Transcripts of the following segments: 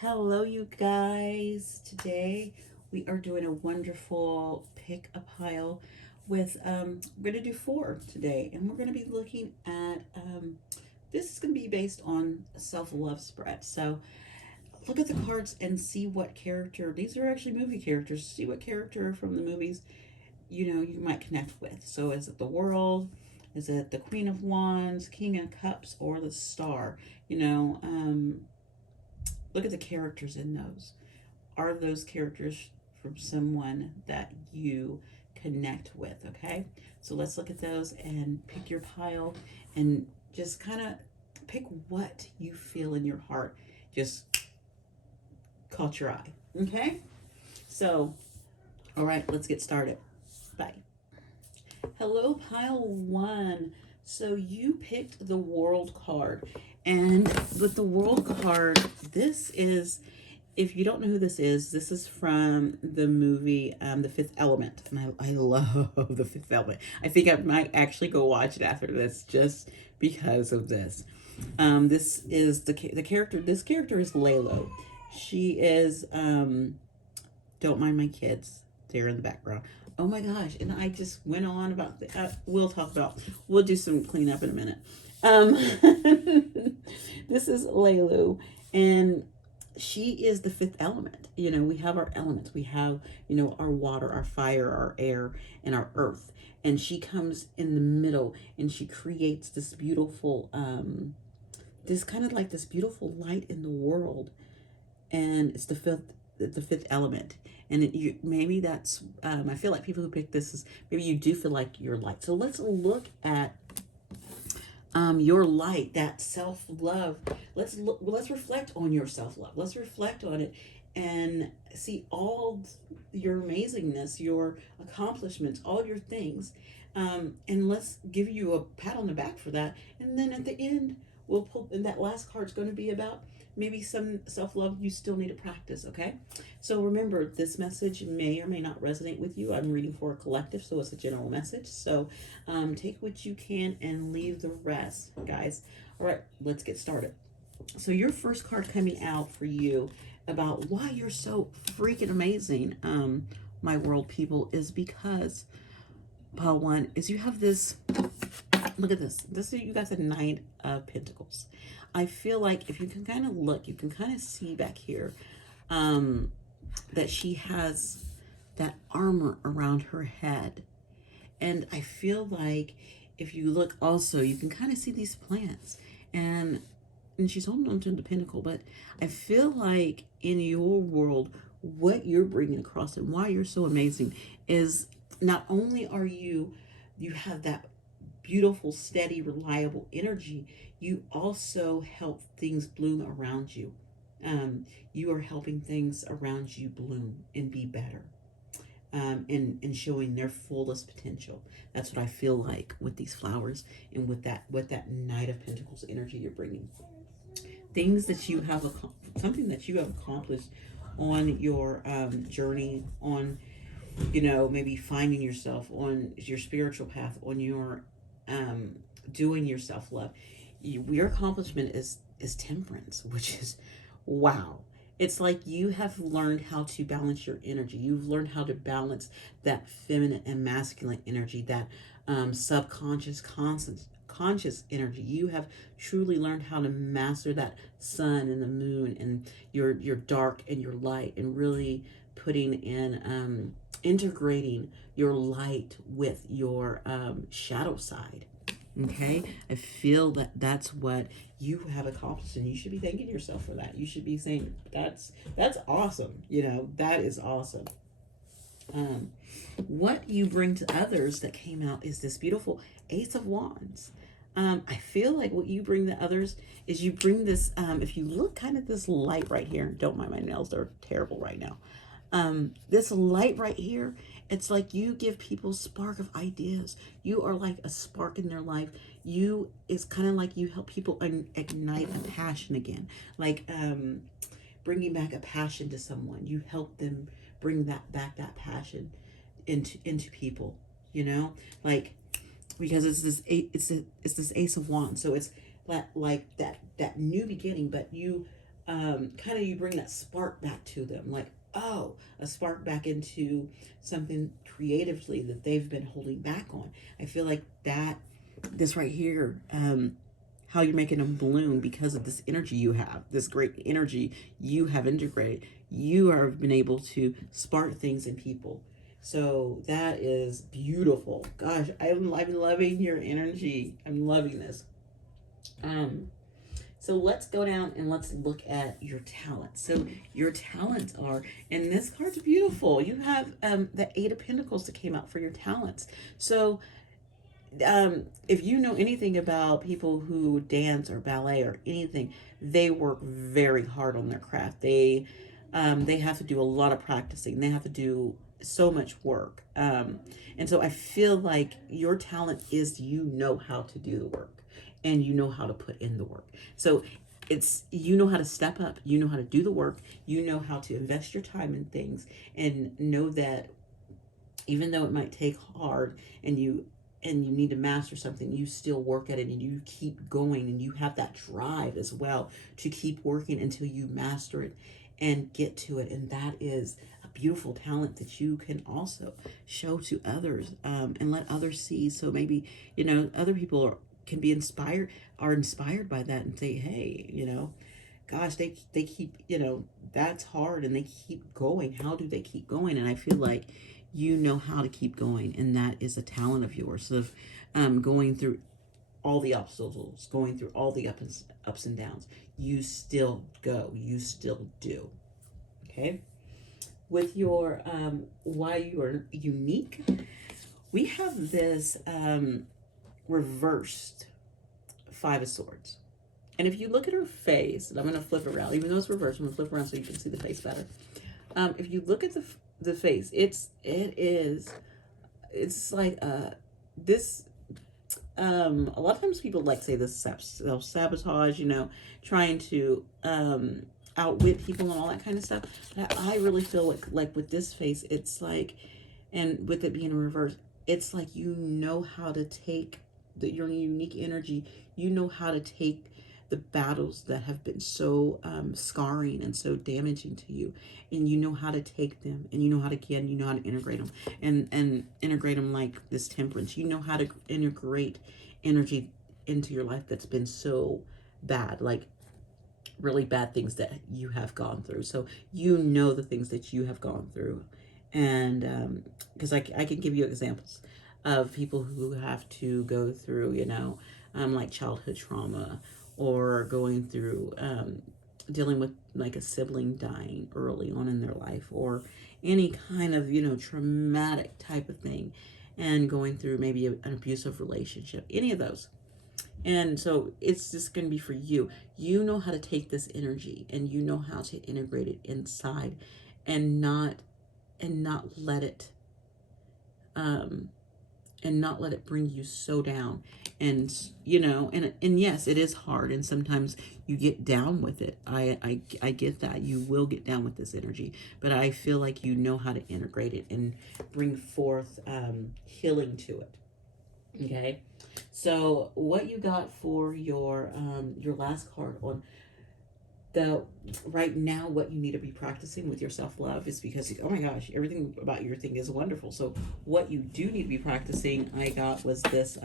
Hello, you guys. Today we are doing a wonderful pick a pile with, we're going to do four today, and we're going to be looking at, this is going to be based on a self love spread. So look at the cards and see what character, these are actually movie characters, see what character from the movies you might connect with. So is it the world? Is it the Queen of Wands, King of Cups, or the Star? You know, look at the characters in those. Are those characters from someone that you connect with? Okay, so let's look at those and pick your pile and just kind of pick what you feel in your heart just caught your eye. Okay, so all right, let's get started. Bye. Hello, pile one. So you picked the world card, and with the world card, this is, if you don't know who this is from the movie The Fifth Element, and I love The Fifth Element. I think I might actually go watch it after this just because of this. This is the character. This character is Lalo. She is don't mind my kids. They're in the background. Oh my gosh. And I just went on about we'll do some cleanup in a minute. Um, this is Lelu, and she is the fifth element. We have our elements. We have, our water, our fire, our air, and our earth. And she comes in the middle and she creates this beautiful, this kind of like this beautiful light in the world. And it's the fifth element, and maybe that's I feel like people who pick this is maybe you do feel like you're light. So let's look at your light, that self-love. Let's reflect on your self-love. Let's reflect on it and see all your amazingness, your accomplishments, all your things, and let's give you a pat on the back for that. And then at the end, we'll pull, and that last card's going to be about maybe some self-love you still need to practice. Okay, so remember, this message may or may not resonate with you. I'm reading for a collective, so it's a general message. So take what you can and leave the rest, guys. All right, let's get started. So your first card coming out for you about why you're so freaking amazing, my world people, is because pile one is you have this. Look at this. This is, you got the Nine of Pentacles. I feel like if you can kind of look, you can kind of see back here that she has that armor around her head. And I feel like if you look also, you can kind of see these plants. And she's holding on to the pentacle. But I feel like in your world, what you're bringing across and why you're so amazing is not only are you have that beautiful, steady, reliable energy, you also help things bloom around you. You are helping things around you bloom and be better, and showing their fullest potential. That's what I feel like with these flowers and with that Knight of Pentacles energy you're bringing. Things that you have, something that you have accomplished on your journey, on maybe finding yourself on your spiritual path, on your doing your self-love. Your accomplishment is temperance, which is wow. It's like you have learned how to balance your energy. You've learned how to balance that feminine and masculine energy, that subconscious, conscious energy. You have truly learned how to master that sun and the moon and your dark and your light, and really putting in integrating your light with your shadow side. Okay, I feel that that's what you have accomplished, and you should be thanking yourself for that. You should be saying that's awesome. That is awesome. What you bring to others that came out is this beautiful Ace of Wands. I feel like what you bring to others is you bring this. If you look kind of this light right here, don't mind my nails; they're terrible right now. This light right here, it's like you give people spark of ideas. You are like a spark in their life. It's kind of like you help people ignite a passion again, like bringing back a passion to someone. You help them bring that passion into people, like, because it's this Ace of Wands. So it's like that new beginning, but you kind of you bring that spark back to them, like, oh, a spark back into something creatively that they've been holding back on. I feel like that, this right here, how you're making them bloom because of this energy you have, this great energy you have integrated. You have been able to spark things in people. So that is beautiful. Gosh, I'm loving your energy. I'm loving this. So let's go down and let's look at your talents. So your talents are, and this card's beautiful. You have the Eight of Pentacles that came out for your talents. So if you know anything about people who dance or ballet or anything, they work very hard on their craft. They have to do a lot of practicing. They have to do so much work. And so I feel like your talent is you know how to do the work and you know how to put in the work. So it's, you know how to step up, you know how to do the work, you know how to invest your time in things, and know that even though it might take hard and you need to master something, you still work at it and you keep going, and you have that drive as well to keep working until you master it and get to it. And that is a beautiful talent that you can also show to others, and let others see. So maybe, other people can be are inspired by that and say, hey, gosh, they keep, that's hard and they keep going. How do they keep going? And I feel like you know how to keep going, and that is a talent of yours, of going through all the obstacles, going through all the ups and downs. You still go, you still do. Okay, with your why you are unique, we have this reversed Five of Swords. And if you look at her face, and I'm going to flip around, even though it's reversed, I'm going to flip around so you can see the face better. If you look at the face, it's like this. A lot of times people like say this self-sabotage, trying to outwit people and all that kind of stuff. But I really feel like with this face, it's like, and with it being reversed, it's like you know how to take your unique energy. You know how to take the battles that have been so scarring and so damaging to you, and you know how to take them, and you know how to integrate them, and integrate them like this Temperance. You know how to integrate energy into your life that's been so bad, like really bad things that you have gone through. So you know the things that you have gone through, and because I can give you examples of people who have to go through, like childhood trauma, or going through dealing with like a sibling dying early on in their life, or any kind of, traumatic type of thing, and going through maybe an abusive relationship, any of those. And so it's just going to be for you. You know how to take this energy, and you know how to integrate it inside, and not let it bring you so down. And and yes, it is hard, and sometimes you get down with it. I get that. You will get down with this energy, but I feel like you know how to integrate it and bring forth healing to it. Okay, so what you got for your last card on the right now, what you need to be practicing with your self-love is, because, oh my gosh, everything about your thing is wonderful. So what you do need to be practicing, I got, was this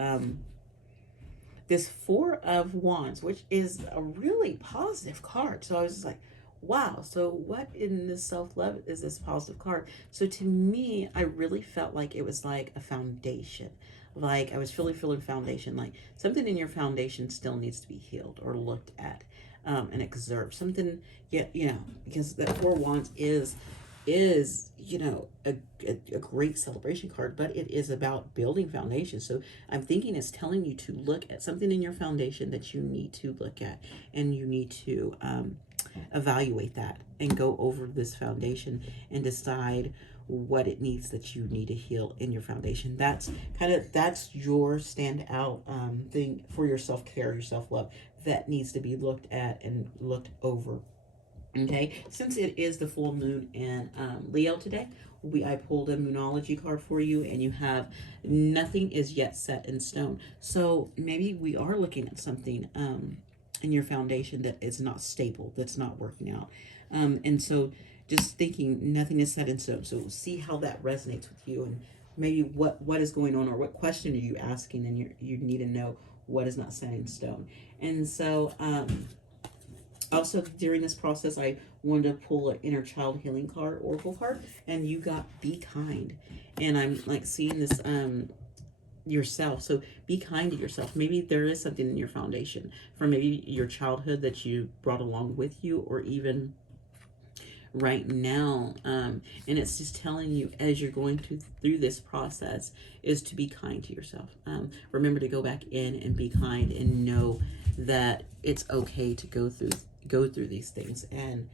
this Four of Wands, which is a really positive card. So I was just like, wow, so what in this self-love is this positive card? So to me, I really felt like it was like a foundation. Like I was feeling foundation, like something in your foundation still needs to be healed or looked at, and observed. Something, because the Four of Wands is a great celebration card, but it is about building foundation. So I'm thinking it's telling you to look at something in your foundation that you need to look at, and you need to evaluate that and go over this foundation and decide what it needs that you need to heal in your foundation. That's your standout thing for your self-care, your self-love, that needs to be looked at and looked over. Okay, since it is the full moon in Leo today, I pulled a Moonology card for you, and you have nothing is yet set in stone. So maybe we are looking at something in your foundation that is not stable, that's not working out. And so just thinking nothing is set in stone. So see how that resonates with you, and maybe what is going on, or what question are you asking, and you need to know what is not set in stone. And so also during this process, I wanted to pull an inner child healing card, oracle card, and you got be kind. And I'm like seeing this yourself. So be kind to yourself. Maybe there is something in your foundation from maybe your childhood that you brought along with you, or even right now, and it's just telling you as you're going through this process is to be kind to yourself. Remember to go back in and be kind, and know that it's okay to go through these things, and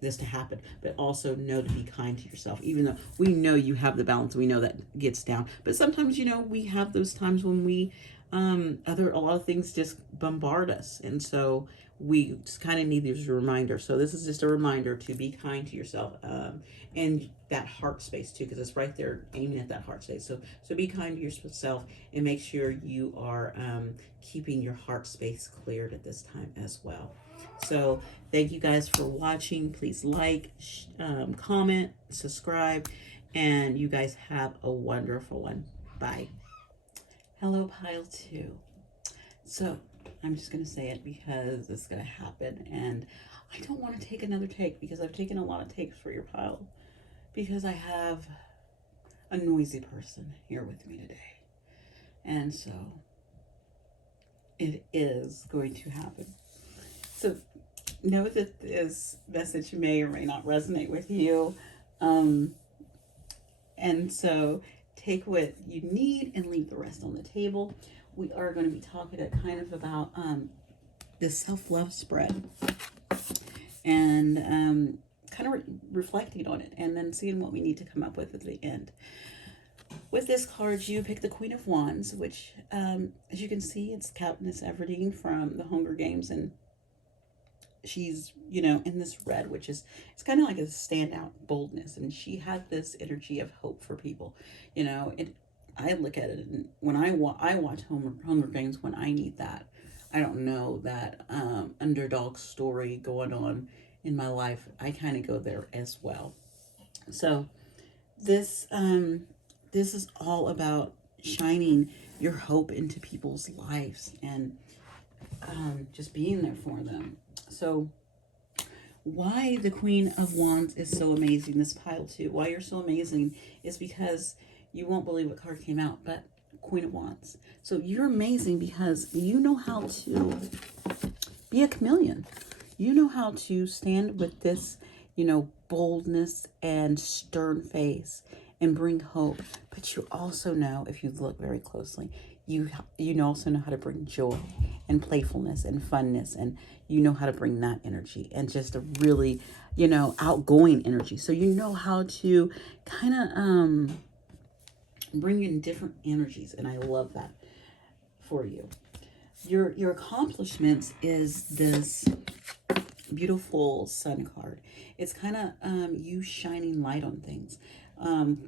this to happen, but also know to be kind to yourself. Even though we know you have the balance, we know that gets down, but sometimes, you know, we have those times when we a lot of things just bombard us, and so we just kind of need these reminders. So this is just a reminder to be kind to yourself, and that heart space too, because it's right there aiming at that heart space. So be kind to yourself, and make sure you are keeping your heart space cleared at this time as well. So thank you guys for watching. Please like, comment, subscribe, and you guys have a wonderful one. Bye. Hello, pile 2. So I'm just going to say it because it's going to happen, and I don't want to take another take, because I've taken a lot of takes for your pile, because I have a noisy person here with me today. And so it is going to happen. So know that this message may or may not resonate with you. And so take what you need and leave the rest on the table. We are going to be talking kind of about the self-love spread, and kind of reflecting on it, and then seeing what we need to come up with at the end. With this card, you pick the Queen of Wands, which, as you can see, it's Katniss Everdeen from the Hunger Games, and she's, you know, in this red, which is, it's kind of like a standout boldness, and she had this energy of hope for people, you know. I look at it, and when I watch Hunger Games, when I need that, I don't know, that underdog story going on in my life, I kind of go there as well. So this is all about shining your hope into people's lives, and just being there for them. So why the Queen of Wands is so amazing, this pile 2, why you're so amazing, is because you won't believe what card came out, but Queen of Wands. So you're amazing because you know how to be a chameleon. You know how to stand with this, you know, boldness and stern face and bring hope. But you also know, if you look very closely, you also know how to bring joy and playfulness and funness, and you know how to bring that energy, and just a really, you know, outgoing energy. So you know how to kind of bring in different energies, and I love that for you. Your accomplishments is this beautiful Sun card. It's kind of you shining light on things,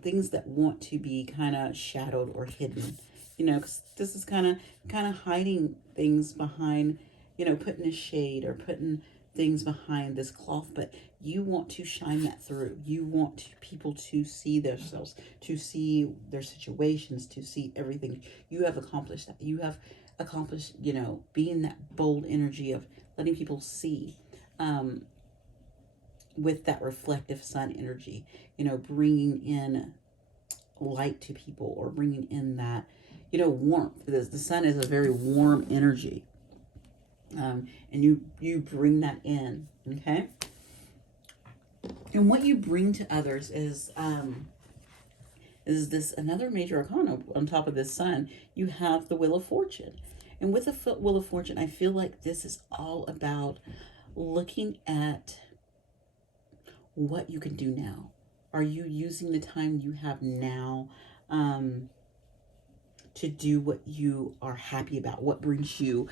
things that want to be kind of shadowed or hidden, you know, because this is kind of hiding things behind, you know, putting a shade or putting things behind this cloth, but you want to shine that through. You want people to see themselves, to see their situations, to see everything. You have accomplished that. You have accomplished, you know, being that bold energy of letting people see, with that reflective sun energy, you know, bringing in light to people, or bringing in that, you know, warmth. The sun is a very warm energy, and you bring that in, okay? And what you bring to others is this another major arcana on top of this sun. You have the Wheel of Fortune, and with the Wheel of Fortune, I feel like this is all about looking at what you can do now. Are you using the time you have now to do what you are happy about? What brings you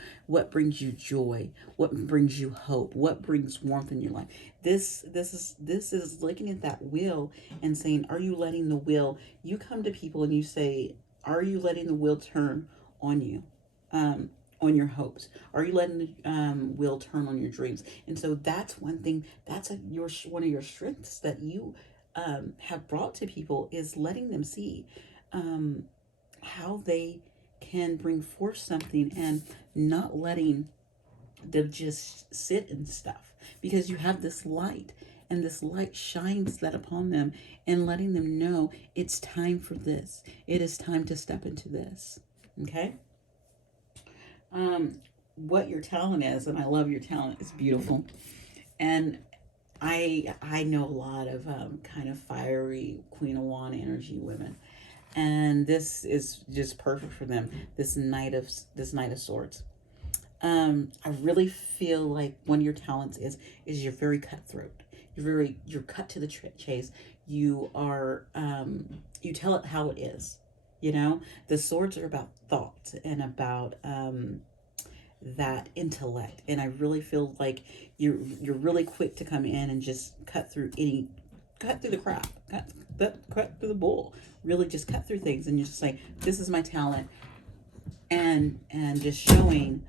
joy? What brings you hope? What brings warmth in your life? This is looking at that wheel and saying, are you letting the wheel? You come to people and you say, are you letting the wheel turn on you? on your hopes? Are you letting the wheel turn on your dreams? And so that's one thing. That's one of your strengths that you have brought to people, is letting them see um, how they can bring forth something, and not letting them just sit in stuff, because you have this light, and this light shines that upon them, and letting them know it's time for this. It is time to step into this. Okay. What your talent is, and I love your talent, it's beautiful. And I know a lot of kind of fiery Queen of Wand energy women, and this is just perfect for them. This Knight of Swords. I really feel like one of your talents is you're very cutthroat. You're cut to the chase. You are you tell it how it is. You know, the swords are about thoughts and about that intellect, and I really feel like you're really quick to come in and just cut through the crap, cut through the bull. Really, just cut through things, and you just say, "This is my talent," and just showing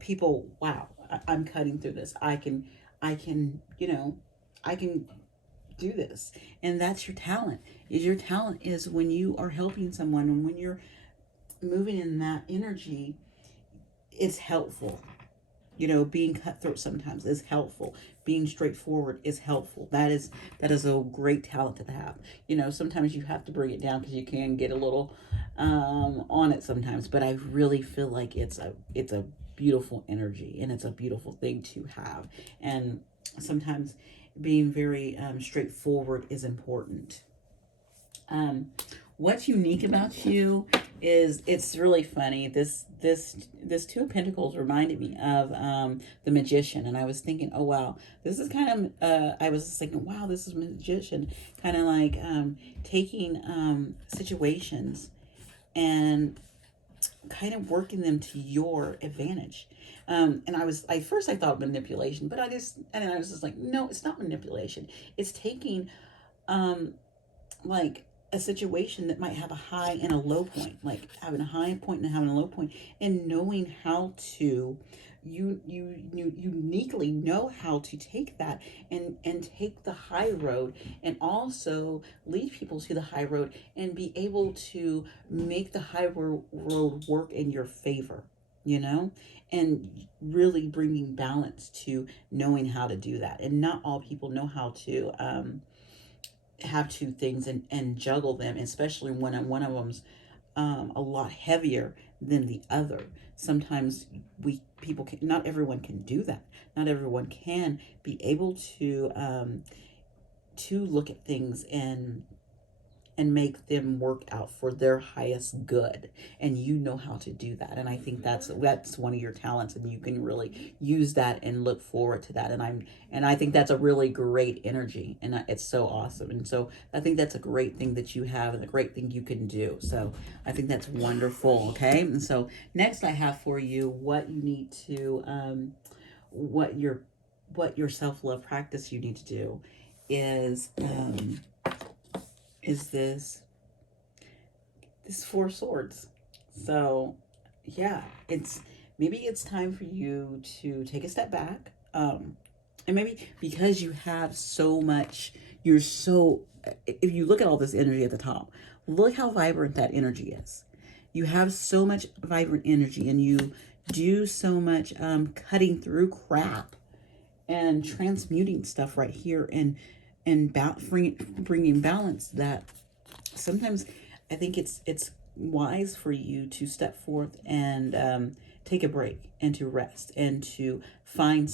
people, wow, I'm cutting through this. I can do this, and that's your talent. Is your talent is when you are helping someone, and when you're moving in that energy, it's helpful. Being cutthroat sometimes is helpful. Being straightforward is helpful. That is a great talent to have. Sometimes you have to bring it down, because you can get a little on it sometimes. But I really feel like it's a beautiful energy, and it's a beautiful thing to have. And sometimes being very straightforward is important. What's unique about you is, it's really funny. This Two of Pentacles reminded me of the Magician, and I was thinking, oh wow, this is kind of. I was thinking, wow, this is Magician, kind of like taking situations and kind of working them to your advantage. And at first I thought manipulation, but I was just like, no, it's not manipulation. It's taking like a situation that might have a high and a low point, like having a high point and having a low point, and knowing how to you uniquely know how to take that and take the high road, and also lead people to the high road, and be able to make the high road work in your favor, and really bringing balance to knowing how to do that. And not all people know how to have two things and juggle them, especially when one of them's a lot heavier than the other. Sometimes people can, not everyone can do that. Not everyone can be able to look at things and make them work out for their highest good, and you know how to do that. And I think that's one of your talents, and you can really use that and look forward to that. And I think that's a really great energy, and it's so awesome. And so I think that's a great thing that you have, and a great thing you can do. So I think that's wonderful. Okay. And so next I have for you what you need to what your self-love practice you need to do is this Four Swords. So yeah, maybe it's time for you to take a step back, and maybe because you have so much, if you look at all this energy at the top, look how vibrant that energy is. You have so much vibrant energy, and you do so much cutting through crap and transmuting stuff right here, and bringing balance, that sometimes I think it's wise for you to step forth and take a break, and to rest, and to find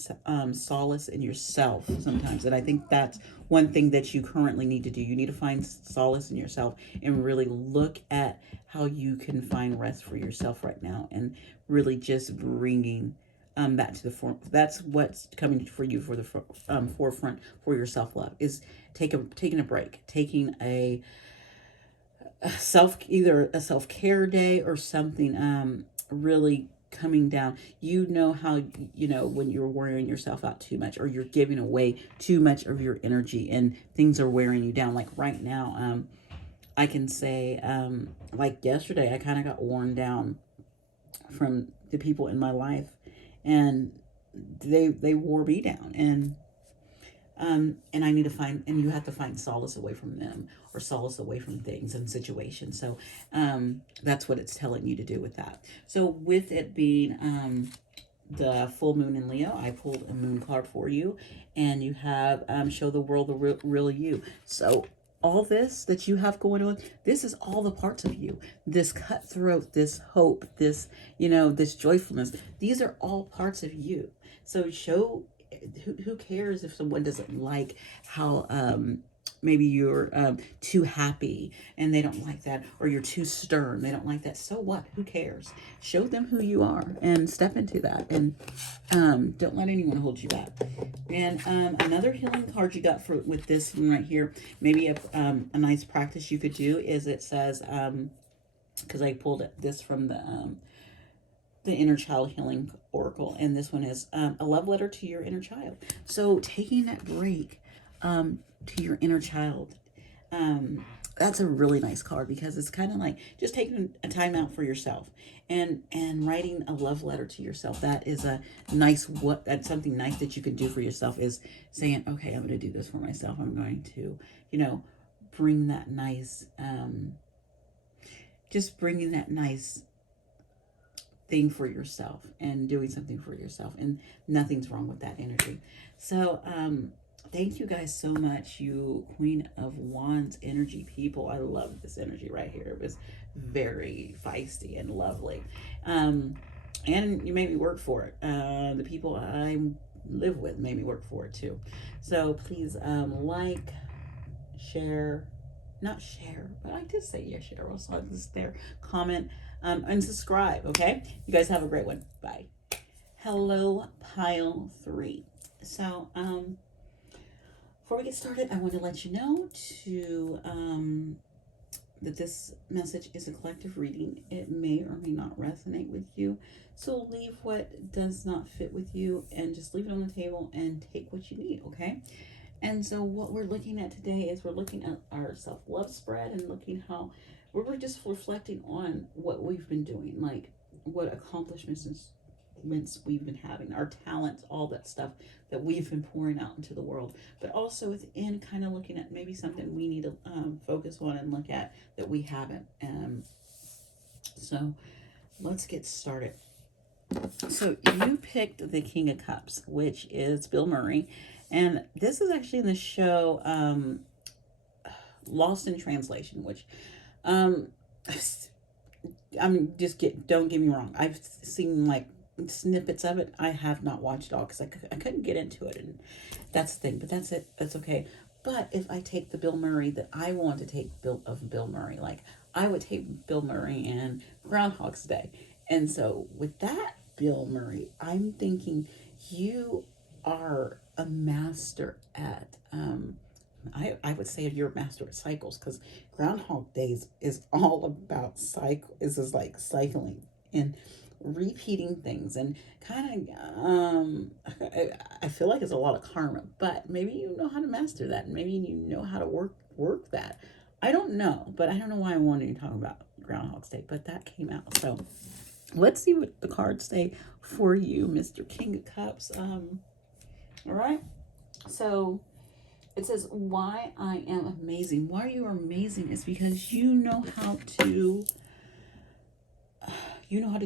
solace in yourself sometimes. And I think that's one thing that you currently need to do. You need to find solace in yourself, and really look at how you can find rest for yourself right now, and really just bringing that to the front. That's what's coming for you for the forefront for your self-love, is taking a break, taking either a self-care day or something, really coming down. How when you're wearing yourself out too much, or you're giving away too much of your energy, and things are wearing you down. Like right now, I can say, like yesterday, I kind of got worn down from the people in my life, and they wore me down, and I need to find, and you have to find solace away from them, or solace away from things and situations. So that's what it's telling you to do with that. So with it being the full moon in Leo, I pulled a moon card for you, and you have show the world the real you. So all this that you have going on, this is all the parts of you. This cutthroat, this hope, this, this joyfulness. These are all parts of you. So show, who cares if someone doesn't like how maybe you're too happy and they don't like that, or you're too stern, they don't like that. So what? Who cares? Show them who you are and step into that, and don't let anyone hold you back. And another healing card you got with this one right here, maybe a nice practice you could do is, it says, because I pulled this from the Inner Child Healing Oracle, and this one is a love letter to your inner child. So taking that break to your inner child, that's a really nice card, because it's kind of like just taking a time out for yourself and writing a love letter to yourself. That is a nice, that's something nice that you can do for yourself, is saying, okay, I'm going to do this for myself. I'm going to, bring that nice, just bringing that nice thing for yourself and doing something for yourself, and nothing's wrong with that energy. So thank you guys so much, you Queen of Wands energy people. I love this energy right here. It was very feisty and lovely, and you made me work for it. The people I live with made me work for it too. So please like, share, not share, but I did say yeah, share also. This there, comment, and subscribe. Okay, you guys have a great one. Bye. Hello, pile 3. So before we get started, I want to let you know that this message is a collective reading. It may or may not resonate with you, so leave what does not fit with you and just leave it on the table and take what you need. Okay. And so what we're looking at today is, we're looking at our self-love spread, and looking how we're just reflecting on what we've been doing, like what accomplishments we've been having, our talents, all that stuff that we've been pouring out into the world, but also within, kind of looking at maybe something we need to focus on and look at that we haven't. So let's get started. So you picked the King of Cups, which is Bill Murray. And this is actually in the show Lost in Translation, which don't get me wrong, I've seen like snippets of it. I have not watched it all because I couldn't get into it, and that's the thing. But that's it. That's okay. But if I take the Bill Murray that I want to take Bill Murray, like I would take Bill Murray and Groundhog's Day. And so with that Bill Murray, I'm thinking you are a master at I would say you're a master at cycles, because Groundhog Days is all about is like cycling and repeating things, and kind of I feel like it's a lot of karma, but maybe you know how to master that, and maybe you know how to work that. I don't know, but I don't know why I wanted to talk about Groundhog's Day, but that came out. So let's see what the cards say for you, Mr. King of Cups. All right, so it says, why I am amazing. Why you are amazing is because you know how to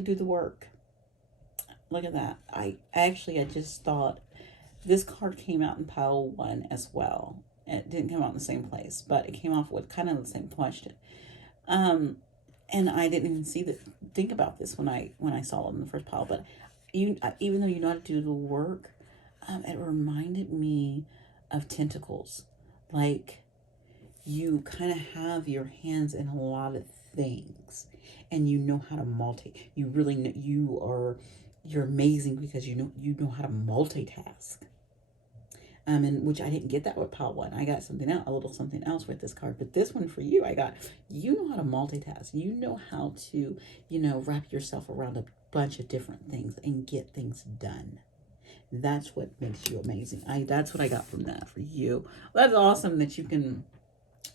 do the work. Look at that. I just thought this card came out in pile 1 as well. It didn't come out in the same place, but it came off with kind of the same question. And I didn't even think about this when I saw it in the first pile. But even though you know how to do the work, it reminded me of tentacles. Like, you kind of have your hands in a lot of things, and you know how to you really know you're amazing because you know how to multitask. And which I didn't get that with pile 1. I got a little something else with this card, but this one for you, I got, you know how to multitask. You know how to, wrap yourself around a bunch of different things and get things done. That's what makes you amazing. That's what I got from that for you. Well, that's awesome that you can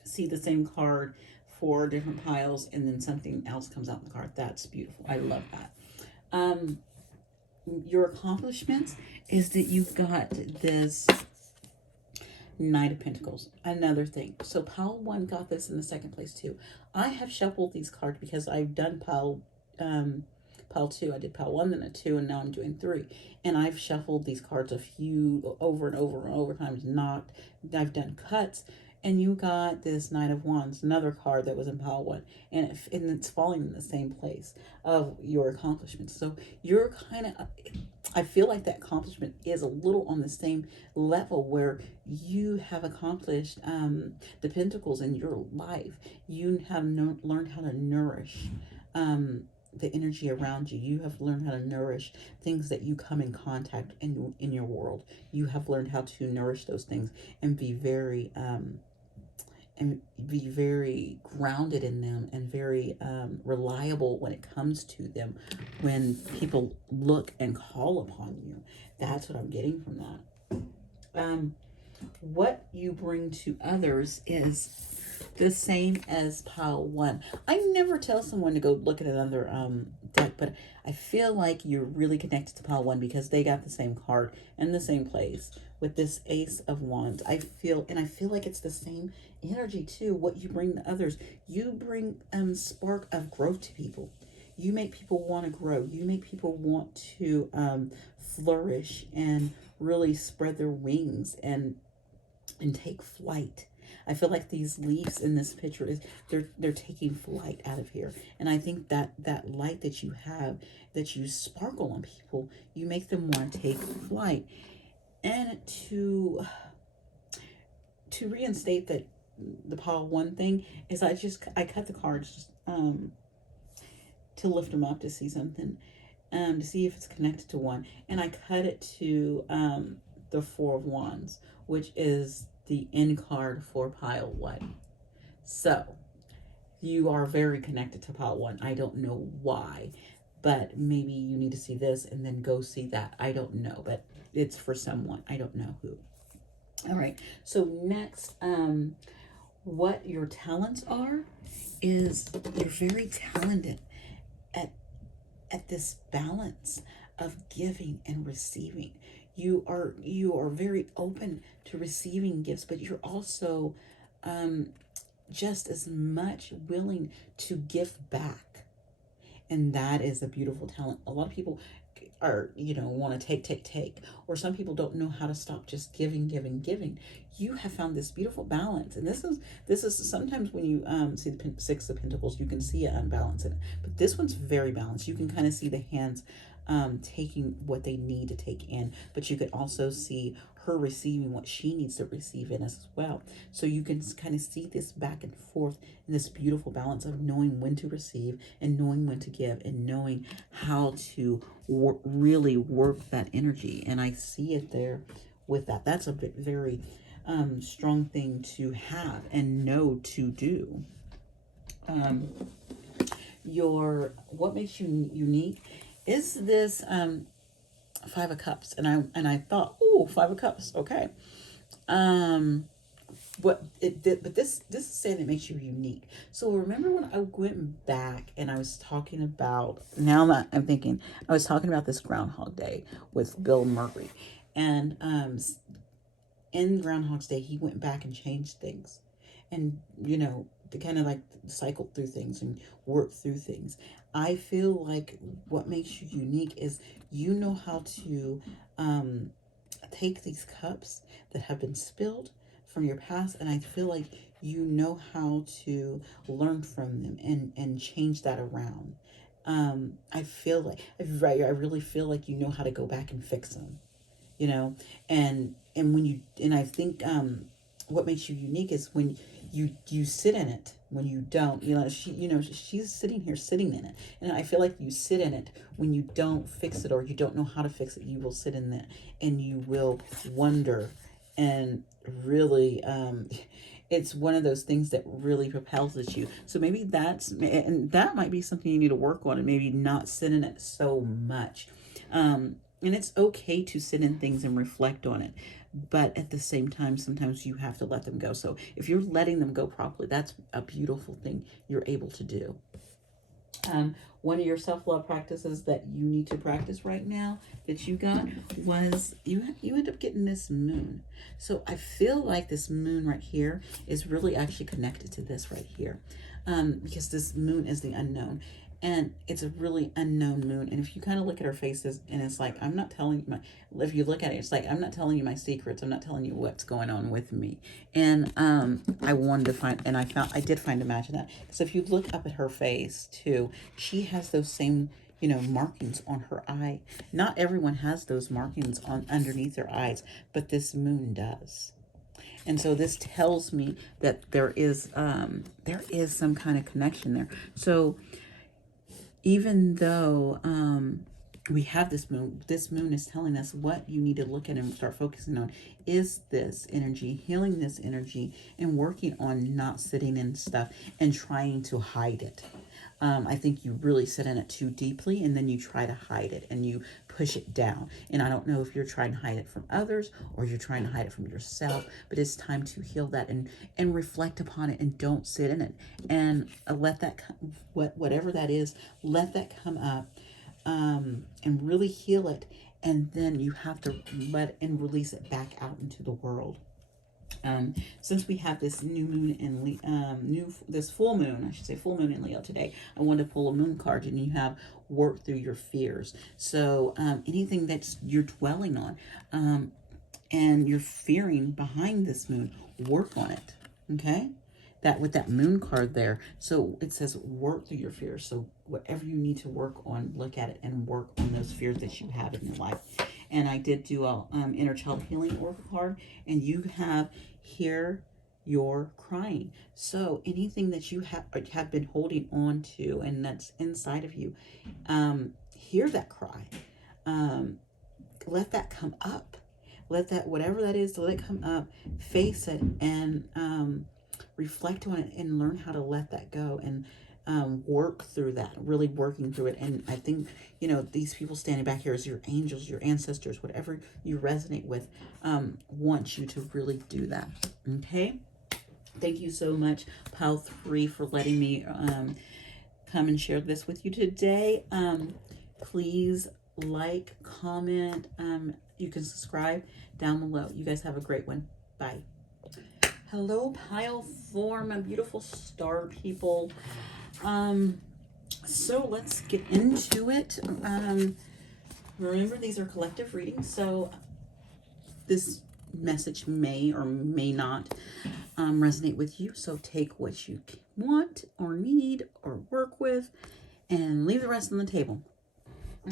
see the same card 4 different piles, and then something else comes out in the card. That's beautiful. I love that. Um, your accomplishments is that you've got this Knight of Pentacles. Another thing. So pile one got this in the second place too. I have shuffled these cards because I've done pile two. I did pile one, then a two, and now I'm doing three. And I've shuffled these cards a few over and over and over times, knocked. I've done cuts. And you got this Knight of Wands, another card that was in pile one, and it's falling in the same place of your accomplishments. So you're kind of, I feel like that accomplishment is a little on the same level where you have accomplished the pentacles in your life. You have learned how to nourish the energy around you. You have learned how to nourish things that you come in contact in your world. You have learned how to nourish those things and be very grounded in them and very reliable when it comes to them. When people look and call upon you, that's what I'm getting from that. What you bring to others is the same as pile one. I never tell someone to go look at another deck, but I feel like you're really connected to pile one because they got the same card in the same place with this Ace of Wands. I feel like it's the same energy too. What you bring to others, you bring spark of growth to people. You make people want to grow. You make people want to flourish and really spread their wings and take flight. I feel like these leaves in this picture is they're taking flight out of here. And I think that light that you have, that you sparkle on people, you make them want to take flight. And to reinstate that the pile one thing is I cut the cards just to lift them up to see something, to see if it's connected to one. And I cut it to the Four of Wands, which is the end card for pile one. So you are very connected to pile one. I don't know why, but maybe you need to see this and then go see that. I don't know, but it's for someone. I don't know who. All right. So next, what your talents are is you're very talented at this balance of giving and receiving. You are very open to receiving gifts, but you're also just as much willing to give back. And that is a beautiful talent. A lot of people are, want to take, or some people don't know how to stop just giving. You have found this beautiful balance. And this is sometimes when you see the Six of Pentacles, you can see an unbalance in it. But this one's very balanced. You can kind of see the hands taking what they need to take in, but you could also see her receiving what she needs to receive in as well. So you can kind of see this back and forth in this beautiful balance of knowing when to receive and knowing when to give and knowing how to really work that energy. And I see it there with that. That's a very strong thing to have and know to do. What makes you unique is this Five of Cups, and I thought, oh, Five of Cups, okay. But this is saying it makes you unique. So remember when I went back and I was talking about, now that I'm thinking, I was talking about this Groundhog Day with Bill Murray, and in Groundhog's Day he went back and changed things, and to kind of like cycle through things and work through things. I feel like what makes you unique is you know how to take these cups that have been spilled from your past, and I feel like you know how to learn from them and change that around. I feel like I really feel like you know how to go back and fix them, and I think what makes you unique is when you sit in it. When you don't, she's sitting in it, and I feel like you sit in it when you don't fix it or you don't know how to fix it. You will sit in that and you will wonder, and really it's one of those things that really propels at you. So maybe that might be something you need to work on, and maybe not sit in it so much. And it's okay to sit in things and reflect on it. But at the same time, sometimes you have to let them go. So if you're letting them go properly, that's a beautiful thing you're able to do. One of your self-love practices that you need to practice right now that you got was you end up getting this moon. So I feel like this moon right here is really actually connected to this right here, because this moon is the unknown, and it's a really unknown moon. And if you kind of look at her faces, and it's like, I'm not telling you my, if you look at it, it's like, I'm not telling you my secrets, I'm not telling you what's going on with me. And I wanted to find, and I did find a match in that, because if you look up at her face too, she has those same, markings on her eye. Not everyone has those markings on underneath their eyes, but this moon does. And so this tells me that there is some kind of connection there. So even though we have this moon is telling us what you need to look at and start focusing on is this energy, healing this energy, and working on not sitting in stuff and trying to hide it. I think you really sit in it too deeply, and then you try to hide it and you push it down. And I don't know if you're trying to hide it from others or you're trying to hide it from yourself, but it's time to heal that and reflect upon it, and don't sit in it, and let that whatever that is, let that come up, and really heal it. And then you have to let and release it back out into the world. Since we have this new moon in this full moon, I should say full moon in Leo today, I want to pull a moon card, and you have work through your fears. So anything that's you're dwelling on, and you're fearing behind this moon, work on it. Okay, that with that moon card there. So it says work through your fears. So whatever you need to work on, look at it and work on those fears that you have in your life. And I did do a inner child healing oracle card, and you have here you're crying. So anything that you have been holding on to and that's inside of you, hear that cry. Let that come up. Let that, whatever that is, let it come up. Face it, and reflect on it, and learn how to let that go, and work through that, really working through it. And I think, these people standing back here as your angels, your ancestors, whatever you resonate with, want you to really do that. Okay. Thank you so much, Pile 3, for letting me come and share this with you today. Please like, comment. You can subscribe down below. You guys have a great one. Bye. Hello, Pile 4, my beautiful star people. So let's get into it. Remember, these are collective readings, so this message may or may not resonate with you. So take what you want or need or work with, and leave the rest on the table.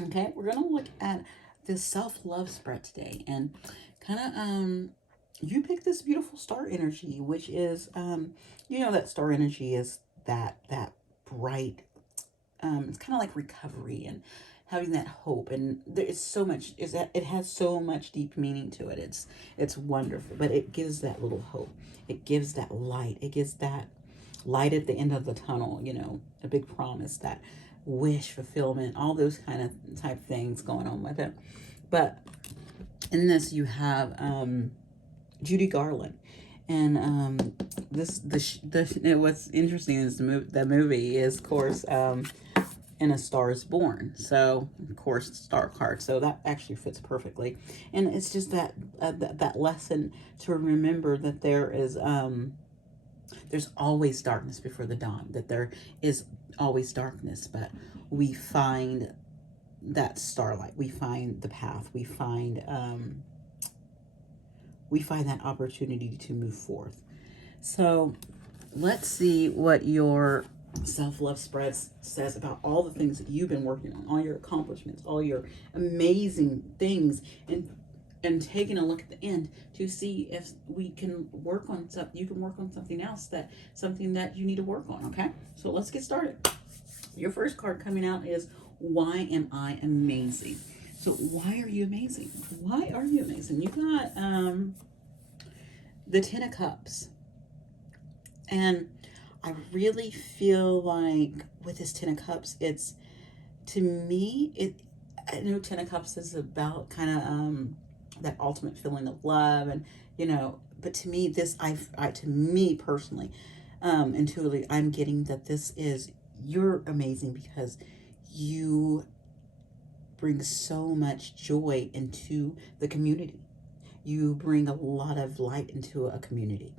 Okay, we're gonna look at this self-love spread today, and kind of you pick this beautiful star energy, which is that star energy is that bright, it's kind of like recovery and having that hope, and there's so much is that it has so much deep meaning to it. It's wonderful, but it gives that little hope, it gives that light, it gives that light at the end of the tunnel, a big promise, that wish fulfillment, all those kind of type things going on with it. But in this you have Judy Garland, and what's interesting is the movie is, of course, in A Star Is Born. So of course, star card. So that actually fits perfectly, and it's just that that lesson to remember that there's always darkness before the dawn. That there is always darkness, but we find that starlight. We find the path. We find that opportunity to move forth. So let's see what your self-love spreads says about all the things that you've been working on, all your accomplishments, all your amazing things, and taking a look at the end to see if we can work on something. You can work on something else, something that you need to work on. Okay, so let's get started. Your first card coming out is, why am I amazing? So why are you amazing? Why are you amazing? You got the Ten of Cups. And I really feel like with this Ten of Cups, it's, to me, I know Ten of Cups is about kind of that ultimate feeling of love, and but to me, to me personally, intuitively, I'm getting that this is you're amazing because you bring so much joy into the community. You bring a lot of light into a community.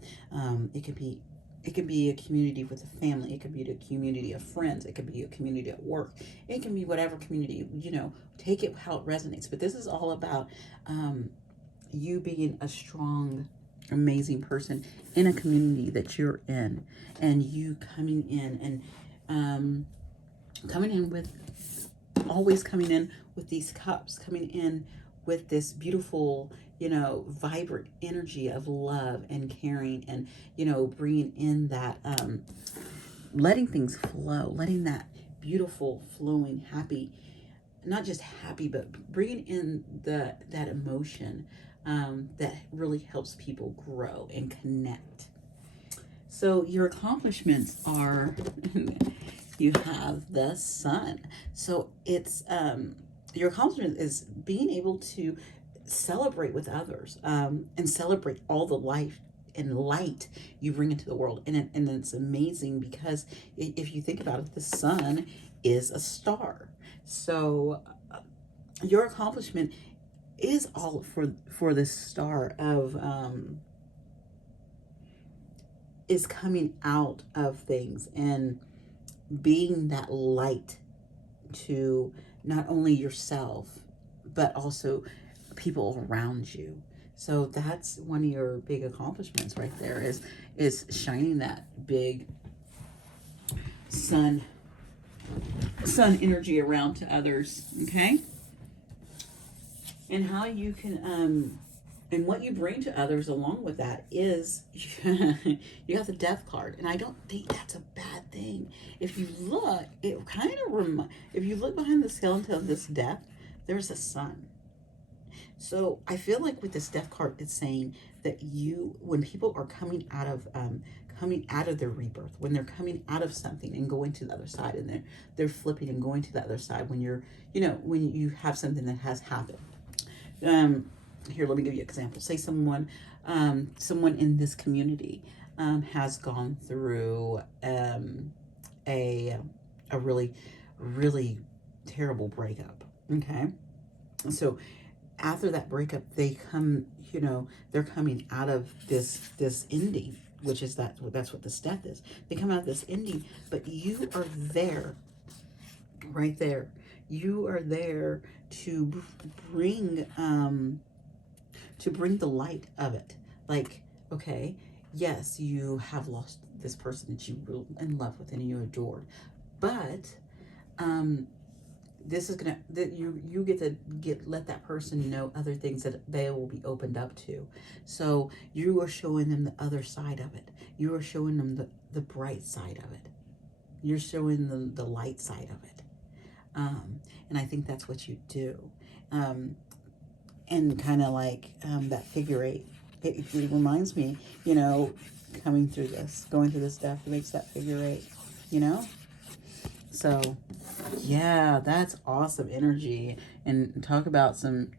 It can be a community with a family. It could be a community of friends. It could be a community at work. It can be whatever community, take it how it resonates. But this is all about you being a strong, amazing person in a community that you're in, and you coming in and coming in with always coming in with these cups, coming in with this beautiful, vibrant energy of love and caring, and, bringing in that, letting things flow, letting that beautiful, flowing, happy, not just happy, but bringing in that emotion that really helps people grow and connect. So your accomplishments are, you have the sun. So it's, your accomplishment is being able to celebrate with others, and celebrate all the life and light you bring into the world. And it's amazing because if you think about it, the sun is a star. So your accomplishment is all for this star of, is coming out of things and being that light to not only yourself, but also people around you. So that's one of your big accomplishments right there, is shining that big sun energy around to others. Okay. And how you can, and what you bring to others along with that is you have the death card. And I don't think that's a bad thing. If you look, it kind of if you look behind the skeleton of this death, there's a sun. So I feel like with this death card, it's saying that when people are coming out of their rebirth, when they're coming out of something and going to the other side, and they're flipping and going to the other side, when you're, when you have something that has happened. Here, let me give you an example. Say someone in this community has gone through a really, really terrible breakup. Okay, so after that breakup, they come, they're coming out of this ending, which is that's what this death is. They come out of this ending, but you are there, right there. You are there to bring the light of it. Like, okay, yes, you have lost this person that you were in love with and you adored, but this is that you get to let that person know other things that they will be opened up to. So you are showing them the other side of it. You are showing them the bright side of it. You're showing them the light side of it. And I think that's what you do. And kind of like that figure eight. It reminds me, going through this death, it makes that figure eight, So, yeah, that's awesome energy. And talk about some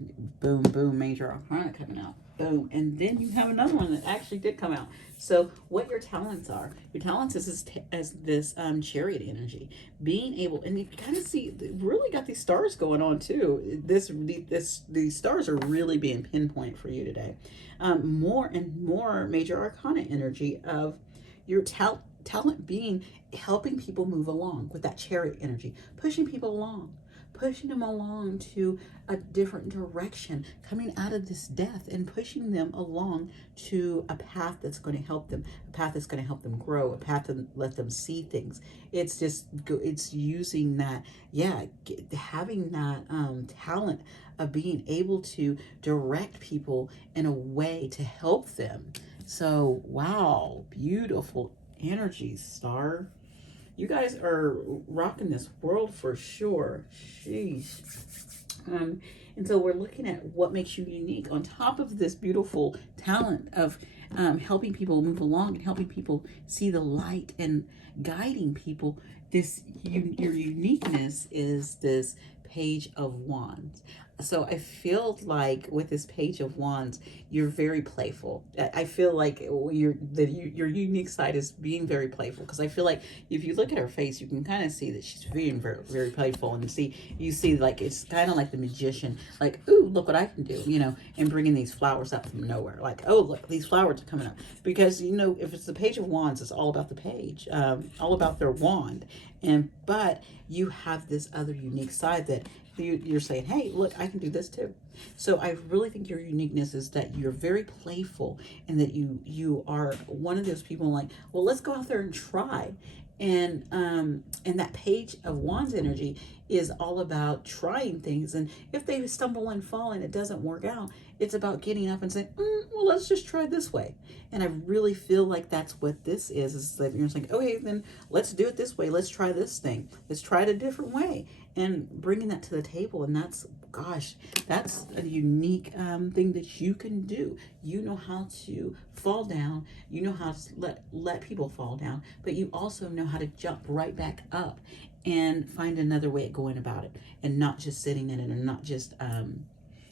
boom, boom, major arcana coming out. Boom. And then you have another one that actually did come out. So what your talents are. Your talents is as this chariot energy. Being able, and you kind of see, really got these stars going on too. These stars are really being pinpoint for you today. More and more major arcana energy of your talent being helping people move along with that chariot energy, pushing people along, pushing them along to a different direction, coming out of this death and pushing them along to a path that's going to help them, a path that's going to help them grow, a path to let them see things. It's just, it's using that, having that talent of being able to direct people in a way to help them. So, wow, beautiful energy, star. You guys are rocking this world for sure. Sheesh. And so we're looking at what makes you unique on top of this beautiful talent of helping people move along and helping people see the light and guiding people. Your uniqueness is this Page of Wands. so I feel like with this Page of Wands, you're very playful. I feel like your unique side is being very playful, because I feel like if you look at her face, you can kind of see that she's being very, very playful, and you see like it's kind of like the magician, like, ooh, look what I can do, and bringing these flowers up from nowhere, like, oh, look, these flowers are coming up, because if it's the Page of Wands, it's all about the page, all about their wand, but you have this other unique side that you're saying, hey, look, I can do this too. So I really think your uniqueness is that you're very playful, and that you are one of those people like, well, let's go out there and try. And that Page of Wands energy is all about trying things. And if they stumble and fall and it doesn't work out, it's about getting up and saying, well, let's just try this way. And I really feel like that's what this is that you're saying, okay, then let's do it this way. Let's try this thing. Let's try it a different way, and bringing that to the table. And that's a unique thing that you can do. You know how to fall down. You know how to let people fall down, but you also know how to jump right back up and find another way of going about it, and not just sitting in it, and not just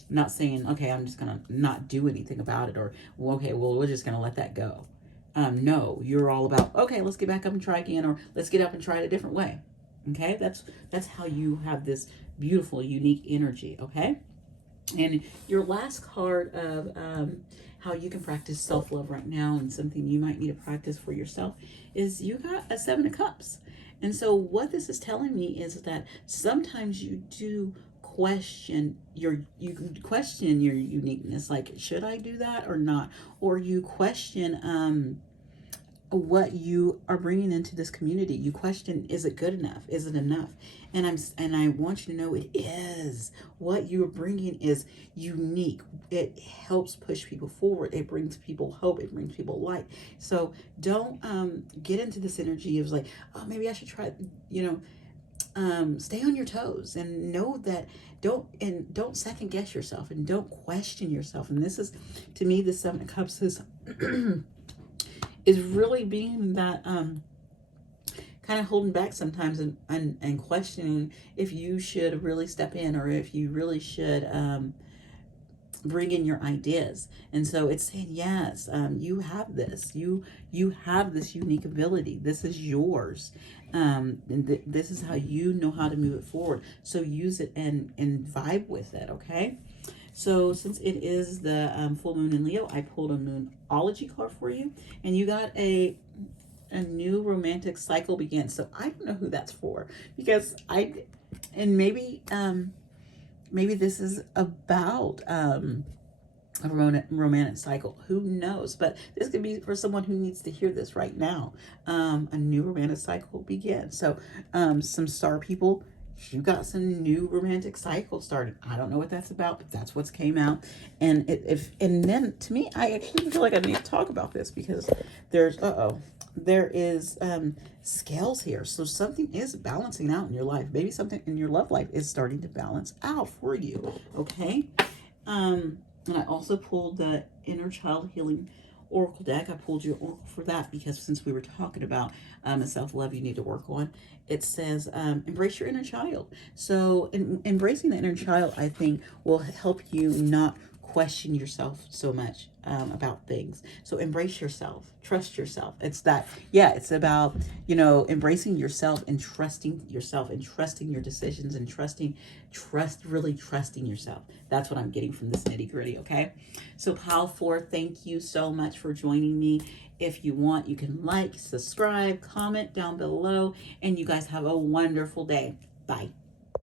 not saying, okay, I'm just gonna not do anything about it, or well, okay, well, we're just gonna let that go. No, you're all about, okay, let's get back up and try again, or let's get up and try it a different way. Okay, that's how you have this beautiful, unique energy. Okay, and your last card of how you can practice self-love right now, and something you might need to practice for yourself, is you got a Seven of Cups. And so what this is telling me is that sometimes you do question you question your uniqueness, like, should I do that or not? Or you question what you are bringing into this community. You question, is it good enough? Is it enough? And I want you to know it is. What you're bringing is unique. It helps push people forward. It brings people hope. It brings people light. So don't get into this energy of like, oh, maybe I should try, stay on your toes, and know that don't second guess yourself, and don't question yourself. And this is, to me, the Seven of Cups is is really being that kind of holding back sometimes, and questioning if you should really step in, or if you really should bring in your ideas. And so it's saying, yes, you have this, you have this unique ability. This is yours. And this is how you know how to move it forward. So use it and vibe with it. Okay. So since it is the full moon in Leo, I pulled a Moonology card for you, and you got a new romantic cycle begins. So I don't know who that's for, because maybe this is about a romantic cycle. Who knows? But this could be for someone who needs to hear this right now. A new romantic cycle begins. So some star people, you got some new romantic cycle starting. I don't know what that's about, but that's what's came out. And then to me, I actually feel like I need to talk about this, because there is scales here. So something is balancing out in your life. Maybe something in your love life is starting to balance out for you. Okay. And I also pulled the Inner Child Healing Oracle deck. I pulled your oracle for that, because since we were talking about a self-love you need to work on, it says embrace your inner child. So embracing the inner child, I think, will help you not question yourself so much about things. So embrace yourself, trust yourself. It's about, embracing yourself, and trusting your decisions, and really trusting yourself. That's what I'm getting from this nitty gritty. Okay. So Pile 4, thank you so much for joining me. If you want, you can like, subscribe, comment down below, and you guys have a wonderful day. Bye.